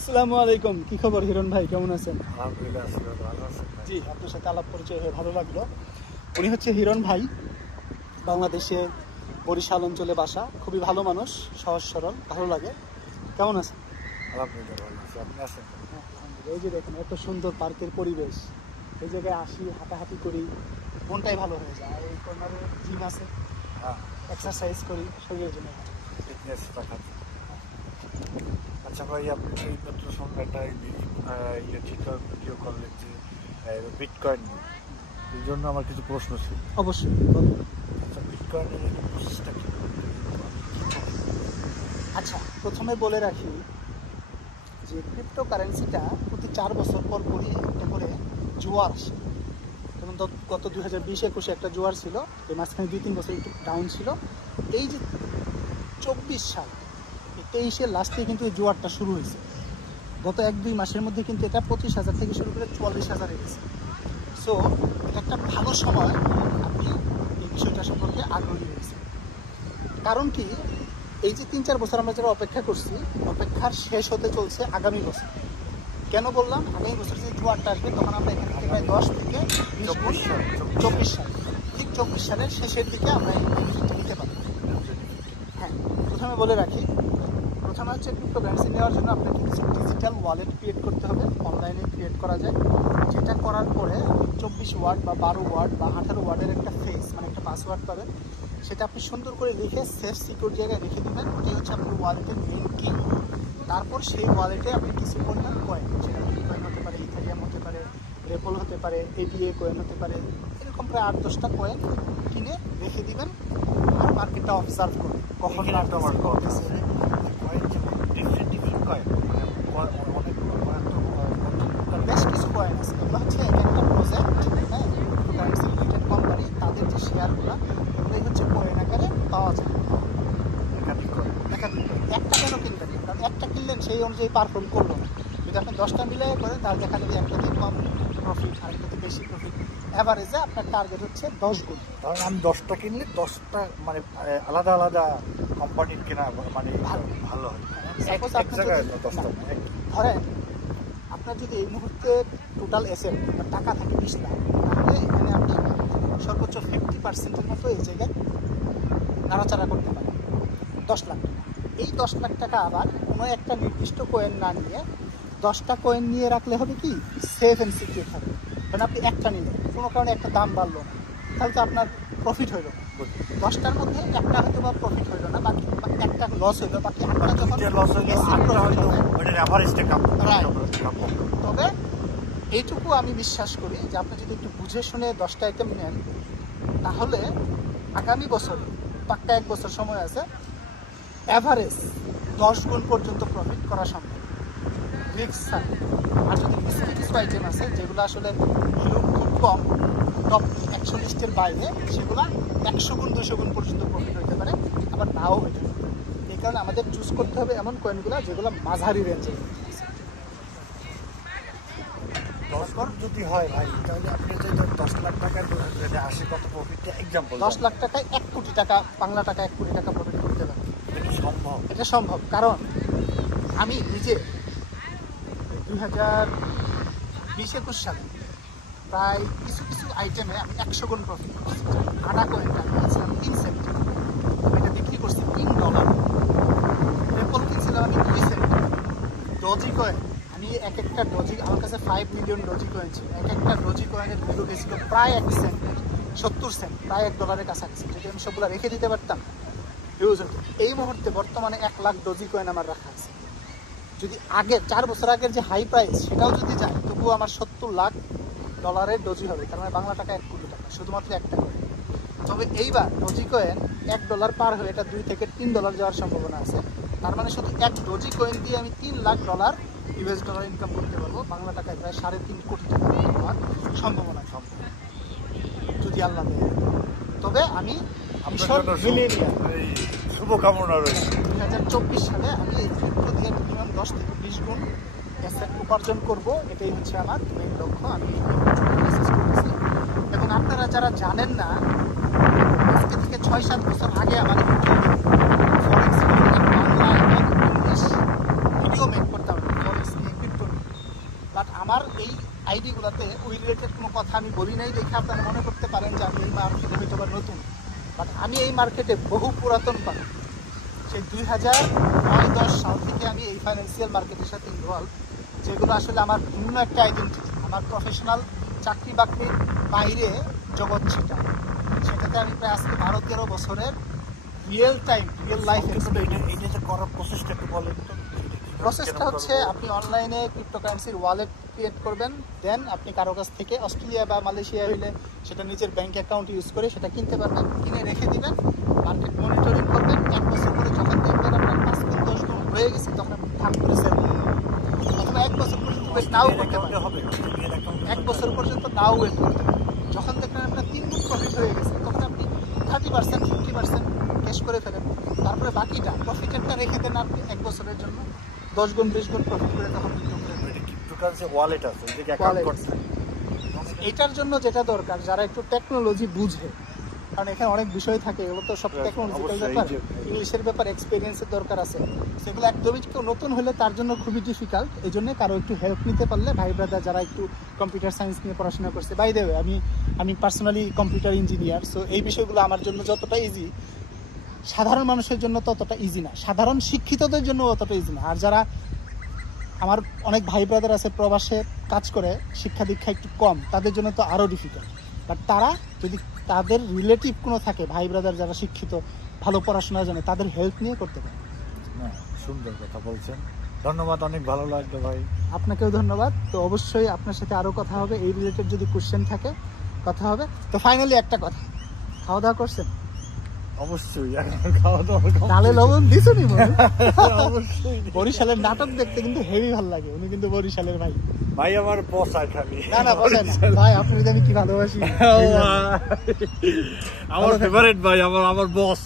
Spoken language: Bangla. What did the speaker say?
আসসালামু আলাইকুম, কি খবর হিরণ ভাই, কেমন আছেন? আলহামদুলিল্লাহ আছি, ভালো আছেন ভাই? জি, আপনার সাথে আলাপ পরিচয় হয়ে ভালো লাগলো। উনি হচ্ছে হিরণ ভাই, বাংলাদেশে বরিশাল অঞ্চলে বাসা, খুবই ভালো মানুষ, সহজ সরল, ভালো লাগে। কেমন আছেন? আলহামদুলিল্লাহ ভালো আছি, আপনি আছেন? হ্যাঁ, আলহামদুলিল্লাহ। এই যে দেখেন এত সুন্দর পার্কের পরিবেশ, এই জায়গায় আসি, হাঁটাহাঁটি করি, মনটাই ভালো হয়ে যায়। আর এই কর্নারে জিম আছে, হ্যাঁ, এক্সারসাইজ করি, শরীরের জন্য ভালো। ফিটনেস রাখাচ্ছি। আচ্ছা ভাই, আপনি এই মাত্র সঙ্গে একটা ঠিক ভিডিও করলেন যে বিটকয়েন নিয়ে। এই জন্য আমার কিছু প্রশ্ন ছিল। অবশ্যই বলুন। আচ্ছা, বিটকয়েনের এই প্রসেসটা কি? আচ্ছা, প্রথমে বলে রাখি যে ক্রিপ্টো কারেন্সিটা প্রতি 4 বছর পর পরই একটা করে জোয়ার আসে। যেমন গত 2020-21 একটা জোয়ার ছিল, এই মাঝখানে 2-3 বছর একটু ডাউন ছিল। এই যে 24 সাল, এই 23-এর লাস্টে কিন্তু এই জোয়ারটা শুরু হয়েছে। গত 1-2 মাসের মধ্যে কিন্তু এটা 25,000 থেকে শুরু করে 44,000 গেছে। সো এটা একটা ভালো সময় আপনি এই বিষয়টা সম্পর্কে আগ্রহী হয়েছে। কারণ কি, এই যে 3-4 বছর আমরা যারা অপেক্ষা করছি, অপেক্ষার শেষ হতে চলছে আগামী বছর। কেন বললাম আগামী বছর যে জোয়ারটা আসবে, তখন আমরা এখান থেকে প্রায় 10 থেকে 20 গুণ, 24 সাল, ঠিক 24 সালের শেষের দিকে আমরা এই বেনিফিটটা নিতে পারবো। হ্যাঁ, প্রথমে বলে রাখি, প্রথমে হচ্ছে ক্রিপ্টোকারেন্সি নেওয়ার জন্য আপনাকে কিছু ডিজিটাল ওয়ালেট ক্রিয়েট করতে হবে, অনলাইনে ক্রিয়েট করা যায়। যেটা করার পরে 24 ওয়ার্ড বা 12 ওয়ার্ড বা 18 ওয়ার্ডের একটা ফেস, মানে একটা পাসওয়ার্ড পাবেন। সেটা আপনি সুন্দর করে লিখে সেফ সিকিউর জায়গায় রেখে দেবেন। ওটাই হচ্ছে আপনার ওয়ালেটের মেইন কি। তারপর সেই ওয়ালেটে আপনি কিছু পরিমাণ কয়েন, সেটা বিটকয়েন হতে পারে, ইথারিয়াম হতে পারে, রেপল হতে পারে, এডিএ কয়েন হতে পারে, এরকম প্রায় 8-10টা কয়েন কিনে রেখে দিবেন। আর মার্কেটটা অবজার্ভ করুন কখন এখানে একটা আমার কথা বাড়তেছে। আছে, কয়েন যেমন ডিফারেন্ট কয়েন, মানে অনেকগুলো কয়েন তো বেশ কিছু কয়েন আছে, এগুলো হচ্ছে এক একটা প্রজেক্ট, হ্যাঁ, ক্রিপ্টোকারেন্সি রিলেটেড কোম্পানি, তাদের যে শেয়ারগুলো, এগুলোই হচ্ছে কয়েন আকারে পাওয়া যায়। একাধিক কয়েন। একাধিক কয়েন, একটা কেন কিনবেন? কারণ একটা কিনলেন সেই অনুযায়ী পারফর্ম করলো না। যদি আপনি 10টা মিলিয়ে করেন, তাহলে দেখা যাবে একটাতে কম প্রফিট, আরেকটাতে বেশি প্রফিট। অ্যাভারেজে আপনার টার্গেট হচ্ছে 10 গুণ। কারণ আমি 10টা কিনলে 10টা মানে আলাদা আলাদা কোম্পানির কেনা মানে ভালো। ভালো হয়। সাপোজ এক আপনি জায়গায় যদি 10টা ধরেন, আপনার যদি এই মুহূর্তে টোটাল অ্যাসেট বা টাকা থাকে 20 লাখ, তাহলে এখানে আপনি সর্বোচ্চ 50%-এর মতো এই জায়গায় নাড়াচাড়া করতে পারেন 10 লাখ টাকা। এই 10 লাখ টাকা আবার কোনো একটা নির্দিষ্ট কয়েন না নিয়ে 10টা কয়েন নিয়ে রাখলে হবে কি, সেফ অ্যান্ড সিকিউর থাকবে। কারণ আপনি একটা নিলেন, কোনো কারণে একটা দাম বাড়লো না, তাহলে তো আপনার প্রফিট হইল না। 10টার মধ্যে একটা হয়তো বা প্রফিট হইল না, বাকি একটা লস হইলো, বাকি 8টা যখন লস হলে বেশি আটটা profit হয়তো হবে। ওইটার অ্যাভারেজটা Right. তবে এইটুকু আমি বিশ্বাস করি যে আপনি যদি একটু বুঝে শুনে 10টা আইটেম নেন, তাহলে আগামী বছর, পাক্কা 1 বছর সময় আছে, অ্যাভারেজ 10 গুণ পর্যন্ত প্রফিট করা সম্ভব। রিস্ক থাকে। আর যদি রিস্কি কিছু আইটেম আছে যেগুলো আসলে ভ্যালু খুব কম, টপ 100 লিস্টের বাইরে, সেগুলো 100 গুণ 200 গুণ পর্যন্ত প্রফিট হতে পারে, আবার নাও হতে পারে। এই কারণে আমাদের চুজ করতে হবে এমন কয়েনগুলো যেগুলো মাঝারি রেঞ্জের। 10 যদি হয় ভাই, তাহলে আপনি যে 10 লাখ টাকার আসে কত প্রফিটটা এক্সাম্পল 10 লাখ টাকায় 1 কোটি টাকা, বাংলা টাকা 1 কোটি টাকা প্রফিট করতে পারে। এটা কি সম্ভব? এটা সম্ভব, কারণ আমি নিজে 2020-21 সালে প্রায় কিছু কিছু আইটেমে আমি 100 গুণ প্রফিট করছি। আটা কয়েনটা কিনছিলাম 3 সেন্ট, এটা বিক্রি করছি $3। রেপল কিনছিলাম আমি 2 সেন্ট। ডজি কয়েন, আমি এক একটা ডজি, আমার কাছে 5 মিলিয়ন ডজি কয়েন ছিল, এক একটা ডজি কয়েনের ভ্যালু গেছিল প্রায় 1 সেন্ট, 70 সেন্ট, প্রায় $1 কাছাকাছি। যদি আমি সবগুলো রেখে দিতে পারতাম, ইউজ হতো। এই মুহূর্তে বর্তমানে 1 লাখ ডজি কয়েন আমার রাখা আছে। যদি আগের 4 বছর আগের যে হাই প্রাইস, সেটাও যদি যায়, তবুও আমার $70 লাখ ডজি হবে। তার মানে বাংলা টাকা 1 কোটি টাকা, শুধুমাত্র একটা কয়েন। তবে এইবার ডজি কয়েন $1 পার হয়ে এটা $2 থেকে $3 যাওয়ার সম্ভাবনা আছে। তার মানে শুধু এক ডজি কয়েন দিয়ে আমি $3 লাখ US ডলার ইনকাম করতে পারবো। বাংলা টাকায় প্রায় 3.5 কোটি টাকা হওয়ার সম্ভাবনা সম্ভব, যদি আল্লাহ দেয়। তবে আমি ভীষণ মিলেনিয়াল। শুভকামনা রয়েছে। 2024 সালে আমি এই ক্ষেত্র দিয়ে মিনিমাম 10 থেকে 20 গুণ অ্যাসেট উপার্জন করব, এটাই হচ্ছে আমার মেইন লক্ষ্য। আমি মেসেজ করতেছি। এবং আপনারা যারা জানেন না, আজকে থেকে 6-7 বছর আগে আমার ফরেক্স বাংলা এবং ইংলিশ ভিডিও মেক করতাম, ফরেক্স আইডিগুলোতে ওই রিলেটেড কোনো কথা আমি বলি নাই দেখে আপনারা মনে করতে পারেন যে আমি এই মার্কেটে হয়তো বা নতুন, বাট আমি এই মার্কেটে বহু পুরাতন পাই। সেই 2009-10 সাল থেকে আমি এই ফাইন্যান্সিয়াল মার্কেটের সাথে ইনভলভ, যেগুলো আসলে আমার ভিন্ন একটা আইডেন্টিটি, আমার প্রফেশনাল চাকরি বাকরির বাইরে জগৎ সেটাতে আমি প্রায় আজকে 12-13 বছরের real time real life experience. এটা যে করার প্রসেসটা একটু বলেন তো। প্রসেসটা হচ্ছে আপনি অনলাইনে ক্রিপ্টোকারেন্সির ওয়ালেট ক্রিয়েট করবেন, দেন আপনি কারো কাছ থেকে অস্ট্রেলিয়া বা মালয়েশিয়া হইলে সেটা নিজের ব্যাংক অ্যাকাউন্ট ইউজ করে সেটা কিনতে পারবেন, কিনে রেখে দিবেন, মার্কেট মনিটরিং করবেন। 1 বছর পরে যখন দেখবেন আপনার 5 গুণ 10 গুণ হয়ে গেছে তখন আপনি ভাগ করে সেল করবেন, অথবা 1 বছর পর্যন্ত ওয়েট নাও করতে পারেন, হবে 1 বছর পর্যন্ত নাও ওয়েট করতে পারেন। যখন দেখবেন আপনার 3 গুণ প্রফিট হয়ে গেছে তখন আপনি 30% 50% ক্যাশ করে ফেলেন, তারপরে বাকিটা প্রফিটেরটা রেখে দেন আপনি 1 বছরের জন্য, 10 গুণ 20 গুণ প্রফিট করে তখন বিক্রি করেন। এটা ক্রিপ্টোকারেন্সি ওয়ালেট আছে, ওই যে অ্যাকাউন্ট Wallet। করতে। এটার জন্য যেটা দরকার, যারা একটু টেকনোলজি বুঝে, কারণ এখানে অনেক বিষয় থাকে, এগুলো তো সব টেকনোলজিক্যাল অবশ্যই, ব্যাপার, এই যে- ইংলিশের ব্যাপার, এক্সপিরিয়েন্সের দরকার আছে, সেগুলো একদমই কেউ নতুন হলে তার জন্য খুবই ডিফিকাল্ট। এই জন্য কারো একটু হেল্প নিতে পারলে, ভাই ব্রাদার যারা একটু কম্পিউটার সায়েন্স নিয়ে পড়াশোনা করছে, বাই দ্য ওয়ে আমি পার্সোনালি কম্পিউটার ইঞ্জিনিয়ার, সো এই বিষয়গুলো আমার জন্য যতটা ইজি, সাধারণ মানুষের জন্য ততটা ইজি না, সাধারণ শিক্ষিতদের জন্য অতটা ইজি না। আর যারা আমার অনেক ভাই ব্রাদার আছে প্রবাসে কাজ করে, শিক্ষা দীক্ষা একটু কম, তাদের জন্য তো আরও ডিফিকাল্ট। বাট তারা যদি তাদের রিলেটিভ কোনো থাকে, ভাই ব্রাদার যারা শিক্ষিত, ভালো পড়াশোনা জানে, তাদের হেল্প নিয়ে করতে পারে। না, সুন্দর কথা বলছেন, ধন্যবাদ, অনেক ভালো লাগলো ভাই। আপনাকেও ধন্যবাদ। তো অবশ্যই আপনার সাথে আরও কথা হবে, এই রিলেটেড যদি কোশ্চেন থাকে কথা হবে। তো ফাইনালি একটা কথা, খাওয়া দাওয়া করছেন? অবশ্যই এখন খাওয়া দাওয়া complete। ডালে লবণ দিছো নি? অবশ্যই। বরিশালের নাটক দেখতে কিন্তু হেভি ভালো লাগে, উনি কিন্তু বরিশালের ভাই। ভাই আমার বসায় খালি। না না বসে না ভাই, আপনি যদি আমি কি ভালোবাসি। আমার ফেভারিট ভাই, আমার বস।